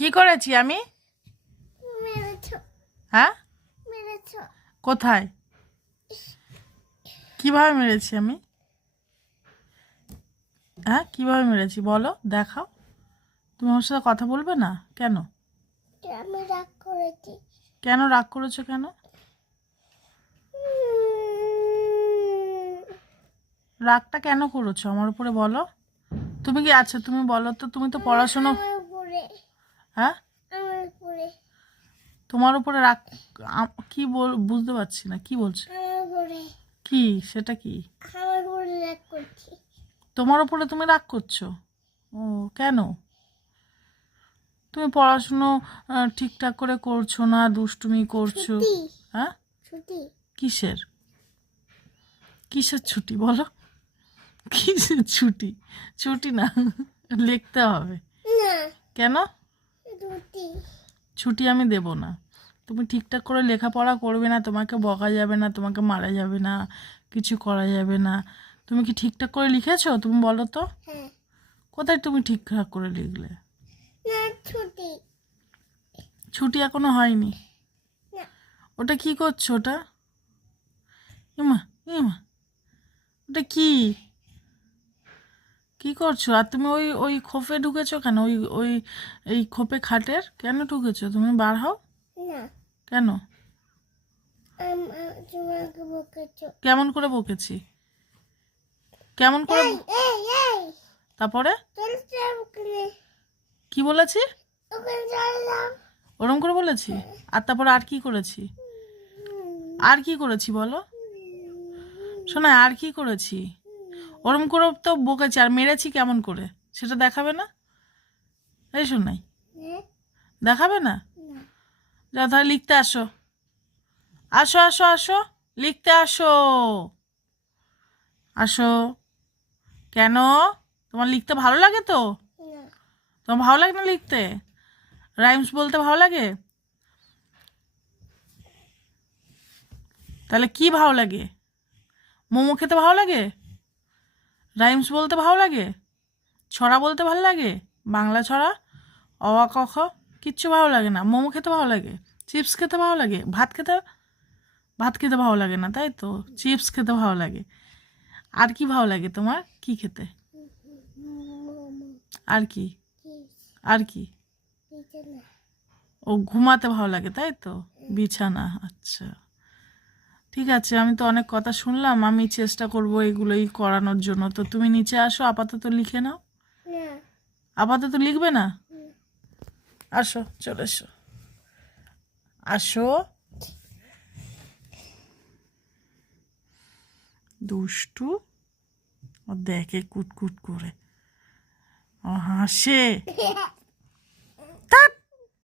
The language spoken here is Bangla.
কি করেছি আমি? মেরেছ। হ্যাঁ? মেরেছ। কোথায়? কীভাবে মেরেছি আমি? হ্যাঁ কীভাবে মেরেছি বলো দেখাও। তুমি আমার সাথে কথা বলবে না? কেন? আমি রাগ করেছি। কেন রাগ করেছ কেন? রাগটা কেন করেছ? আমার উপরে বলো। তুমি কি আচ্ছা তুমি বলো তো তুমি তো পড়াশোনা হ্যাঁ? তোমার উপরে রাগ কি বল বুঝতে পারছি না কি বলছো? কি? সেটা কি? তোমার উপরে তুমি রাগ করছ? ও কেন? তুমি পড়াশুনো ঠিকঠাক করে করছ না দুষ্টুমি করছ? হ্যাঁ? কিসের? কিসের ছুটি বলো? কিসের ছুটি? ছুটি না লিখতে হবে। না। কেন? ছুটি আমি দেব না। তুমি ঠিকঠাক করে লেখাপড়া করবে না তোমাকে বকা যাবে না তোমাকে মারা যাবে না কিছু করা যাবে না। তুমি কি ঠিকঠাক করে লিখেছো? তুমি বলো তো। হ্যাঁ। কোথায় তুমি ঠিকঠাক করে লিখলে? ছুটি। ছুটি এখনও হয়নি? ওটা কি করছ ওটা? এমা এমা ওটা কি? কি করছ? আর তুমি ওই ওই খোপে ঢুকেছো কেন? ওই ওই এই খোপে খাটের? কেন ঢুকেছো? তুমি বার হও। না। কেন? কেমন করে বকেছি? কেমন করে তারপরে? কি বলেছি? ওরম করে বলেছি? আর তারপরে আর কি করেছি? আর কি করেছি বলো? শোনা আর কি করেছি? ওরম করে তো বকেছি আর মেরেছি কেমন করে? সেটা দেখাবে না? এই শোনাই দেখাবে না? না। যা তাহলে লিখতে আসো। আসো আসো আসো। লিখতে আসো। আসো। কেন? তোমার লিখতে ভালো লাগে তো? তোমার ভালো লাগে না লিখতে? রাইমস বলতে ভালো লাগে? তাহলে কি ভালো লাগে? মোমো খেতে ভালো লাগে? রাইমস বলতে ভালো লাগে? ছড়া বলতে ভালো লাগে? বাংলা ছড়া? অওয়া ক খ? কিচ্ছু ভালো লাগে না। মোমো খেতে ভালো লাগে? চিপস খেতে ভালো লাগে? ভাত খেতে ভাত খেতে ভালো লাগে না তাই তো? চিপস খেতে ভালো লাগে। আর কি ভালো লাগে তোমার? কি খেতে? আর কি? আর কি? ও ঘুমাতে ভালো লাগে তাই তো? বিছানা আচ্ছা। ঠিক আছে আমি তো অনেক কথা শুনলাম আমি চেষ্টা করব এগুলোই করানোর জন্য। তো তুমি নিচে আসো আপাতত লিখে নাও। আপাতত লিখবে না? আসো চলে এসো। আসো। দুষ্টু। ও দেখে কুটকুট করে। ও হাসে।